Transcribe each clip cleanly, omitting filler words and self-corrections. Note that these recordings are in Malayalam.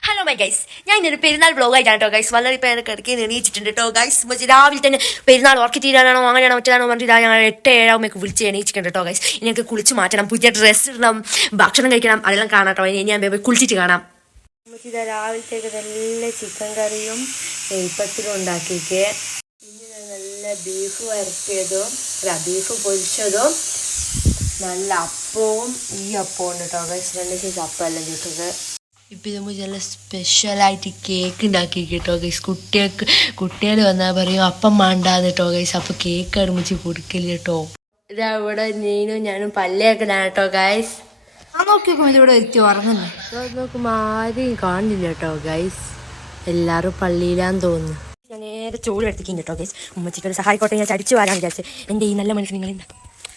ഹലോ മൈ ഗൈസ്, ഞാൻ ഇന്നൊരു പെരുന്നാൾ വ്ളോഗായിട്ടാണ് കേട്ടോ ഗൈസ്. വളരെ ഇപ്പോൾ എനിക്ക് ഇടയ്ക്ക് എണീച്ചിട്ടുണ്ട് കേട്ടോ ഗൈസ്. രാവിലെ തന്നെ പെരുന്നാൾ ഉറക്കി തീരാനാണോ അങ്ങനെയാണോ മറ്റേതാണോ പറഞ്ഞിട്ട് ഞങ്ങൾ 8-7 വിളിച്ച് എണീച്ചിട്ടുണ്ട് കേട്ടോ ഗൈസ്. ഇനി എനിക്ക് കുളിച്ച് മാറ്റണം, പുതിയ ഡ്രസ്സ് ഇടണം, ഭക്ഷണം കഴിക്കണം, അതെല്ലാം കാണാം കേട്ടോ. ഇനി ഞാൻ പോയി കുളിച്ചിട്ട് കാണാം. നമുക്കിത് രാവിലത്തേക്ക് നല്ല ചിക്കൻ കറിയും നെയ്പ്പത്തിലും ഉണ്ടാക്കിയിട്ട് ഇനി നല്ല ബീഫ് വരട്ടിയതും ബീഫ് പൊരിച്ചതും നല്ല അപ്പവും ഈ അപ്പവും കേട്ടോ ഗൈസ്. 2 സൈസ് അപ്പം എല്ലാം ചുട്ടത്. ഇപ്പം ഇത് നല്ല സ്പെഷ്യലായിട്ട് കേക്ക് ഉണ്ടാക്കി കേട്ടോ ഗൈസ്. കുട്ടികൾ വന്നാൽ പറയും അപ്പം വേണ്ടാന്ന് കേട്ടോ ഗൈസ്. അപ്പോൾ കേക്ക് അടുമിച്ച് കൊടുക്കില്ല കേട്ടോ. ഇതാ ഇവിടെ നീനും ഞാനും പല്ലേക്കലാണ് കേട്ടോ ഗൈസ്. നോക്കിയോക്കുമ്പോൾ ഇതിവിടെ എത്തി ഉറങ്ങുന്നു. നോക്കുമ്പോൾ ആരെയും കാണുന്നില്ല കേട്ടോ ഗൈസ്. എല്ലാവരും പള്ളിയിലാന്ന് തോന്നുന്നു. ഞാൻ നേരെ ചോറ് എടുത്തിക്കും കേട്ടോ ഗൈസ്. ഉമ്മച്ചിക്കൊരു സഹായിക്കോട്ടെ, ഞാൻ അടിച്ചു വരാൻ വിചാരിച്ചു. എൻ്റെ ഈ നല്ല മനസ്സ് നിങ്ങൾ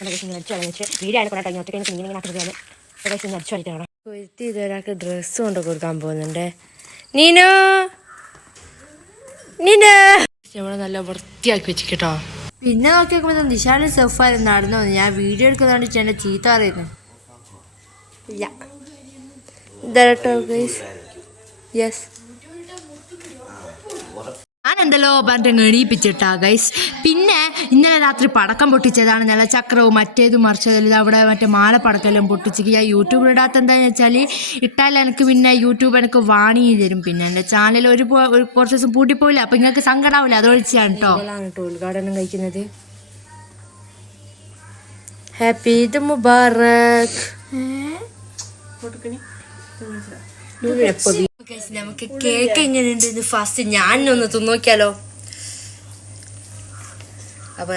അടിച്ചു വരാൻ വെച്ചിട്ട് വീഡിയോ ആയിക്കോട്ടെ. ഒറ്റയ്ക്ക് ഇങ്ങനെ ആക്കുന്നത് അടിച്ചു വരട്ടെ. ഒരുത്തി ഇതൊരാൾക്ക് ഡ്രസ്സ് കൊണ്ട് കൊടുക്കാൻ പോകുന്നുണ്ട്. നീനോ നമ്മളെ നല്ല വൃത്തിയാക്കി വെച്ചിട്ടോ. പിന്നെ നോക്കി നോക്കുമ്പോൾ നിശാലും സെഫാലും നടന്നു. ഞാൻ വീഡിയോ എടുക്കുന്നതുകൊണ്ട് എന്നെ ചീത്ത അറിയുന്നു. ഇല്ല ഇതാട്ടോ ഗൈസ്. യെസ്, ഞാനെന്തല്ലോ പറഞ്ഞിട്ട് എണീപ്പിച്ചിട്ടാ ഗൈസ്. പിന്നെ ഇന്നലെ രാത്രി പടക്കം പൊട്ടിച്ചതാണ്. നല്ല ചക്രവും മറ്റേതും മറിച്ചതെല്ലാം അവിടെ മറ്റേ മാലപ്പടക്കെല്ലാം പൊട്ടിച്ച് ഞാൻ യൂട്യൂബിൽ ഇടാത്ത എന്താണെന്ന് വെച്ചാൽ ഇട്ടാൽ എനിക്ക് പിന്നെ യൂട്യൂബ് എനിക്ക് വാണി തരും. പിന്നെ എൻ്റെ ചാനൽ കുറച്ച് ദിവസം പൂട്ടിപ്പോയില്ല. അപ്പം നിങ്ങൾക്ക് സങ്കടമാവില്ല, അതൊഴിച്ചാണ് കേട്ടോ. ഉദ്ഘാടനം കഴിക്കുന്നത്. ഹാപ്പി ഈദ് മുബാറക്. നമുക്ക് കേക്ക് എങ്ങനെയുണ്ട് ഫസ്റ്റ് ഞാനൊന്ന് തിന്നോക്കിയാലോ. അപ്പൊ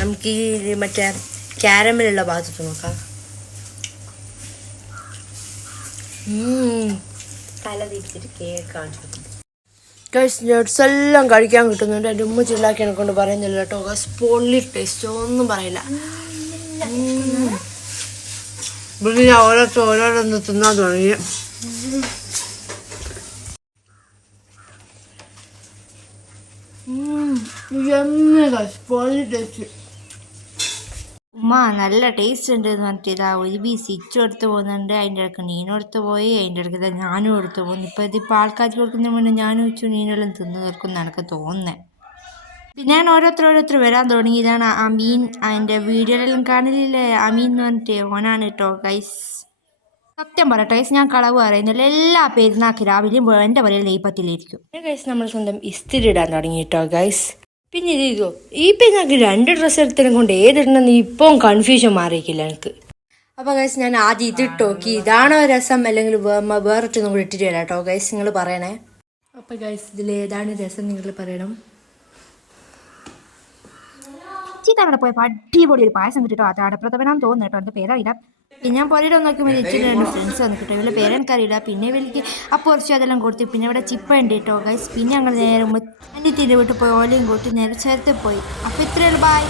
നമുക്ക് ഈ മറ്റേ ക്യാരമലുള്ള ഭാഗത്ത് നോക്കാം. തല തിരിച്ചിട്ട് കേക്ക് കാണിച്ചു നട്സ് എല്ലാം കഴിക്കാൻ കിട്ടുന്നുണ്ട്. എൻ്റെ ഉമ്മ ചില്ലാക്കിയെ കൊണ്ട് പറയുന്നില്ല കേട്ടോ ഗൈസ്. പൊള്ളി ടേസ്റ്റ് ഒന്നും പറയില്ല. ഇവിടെ ഞാൻ ഓരോന്ന് തിന്നാൻ തുടങ്ങി. ഉമ്മ നല്ല ടേസ്റ്റ് ഉണ്ട് എന്ന് പറഞ്ഞിട്ട് ഇതാ ഒരു പീസ് ഇച്ചും എടുത്ത് പോകുന്നുണ്ട്. അതിൻ്റെ ഇടയ്ക്ക് നീനും എടുത്ത് പോയി, അതിൻ്റെ ഇടയ്ക്ക് ഇതാ ഞാനും എടുത്ത് പോകുന്നു. ഇതിപ്പോൾ ആൾക്കാർക്ക് കൊടുക്കുന്ന മുന്നേ ഞാനും വെച്ചു നീനെല്ലാം തിന്ന് തീർക്കും എനിക്ക് തോന്നുന്നത്. പിന്നെ ഞാൻ ഓരോരുത്തർ വരാൻ തുടങ്ങി. ഇതാണ് അമീൻ. അതിൻ്റെ വീഡിയോയിലെല്ലാം കാണലില്ലേ അമീൻ എന്ന് പറഞ്ഞിട്ട്, ഓനാണ് കേട്ടോ ഗൈസ്. സത്യം പറയട്ടെ ഗൈസ്, ഞാൻ കളവ് പറയുന്നില്ല. എല്ലാ പെരുന്നാൾക്ക് രാവിലെയും എൻ്റെ പോലെ നെയ്പ്പത്തിലായിരിക്കും ഗൈസ്. നമ്മൾ സ്വന്തം ഇസ്തിരി ഇടാൻ തുടങ്ങി കേട്ടോ ഗൈസ്. പിന്നെ ഇത് ഈ പെരുന്നാൾക്ക് 2 ഡ്രസ്സ് എടുത്തതിനെ കൊണ്ട് ഏതിടണമെന്ന് ഇപ്പം കൺഫ്യൂഷൻ മാറിയിക്കില്ല എനിക്ക്. അപ്പോൾ ഗൈസ് ഞാൻ ആദ്യം ഇതിട്ട് നോക്കി ഇതാണോ രസം അല്ലെങ്കിൽ വേറിട്ടൊന്നും കൂടി ഇട്ടിട്ട് വരാം കേട്ടോ ഗൈസ്. നിങ്ങൾ പറയണേ. അപ്പോൾ ഗൈസ് ഇതിൽ ഏതാണ് രസം നിങ്ങൾ പറയണം. ചീത്തവിടെ പോയപ്പോൾ അടിപൊളി ഒരു പായസം കിട്ടിട്ടോ. അത് അടപ്രഥമനാന്ന് തോന്നുന്നു കേട്ടോ, എൻ്റെ പേരറിയില്ല. പിന്നെ ഞാൻ പൊരയിട നോക്കുമ്പോൾ ഇച്ചിരി 2 ഫ്രണ്ട്സ് വന്നിട്ടോ. ഇവരുടെ പേരെനിക്കറിയില്ല. പിന്നെ ഇവർക്ക് അപ്പോൾ കുറച്ച് അതെല്ലാം കൊടുത്തു. പിന്നെ ഇവിടെ ചിപ്പ ഉണ്ട് കേട്ടോ ഗൈസ്. പിന്നെ ഞങ്ങൾ നേരെ എൻ്റെ വീട്ടിൽ പോയി ഓലയും കൂട്ടി നേരെ ചേർത്ത് പോയി. അപ്പോൾ ഇത്രയുള്ളൂ, ബൈ.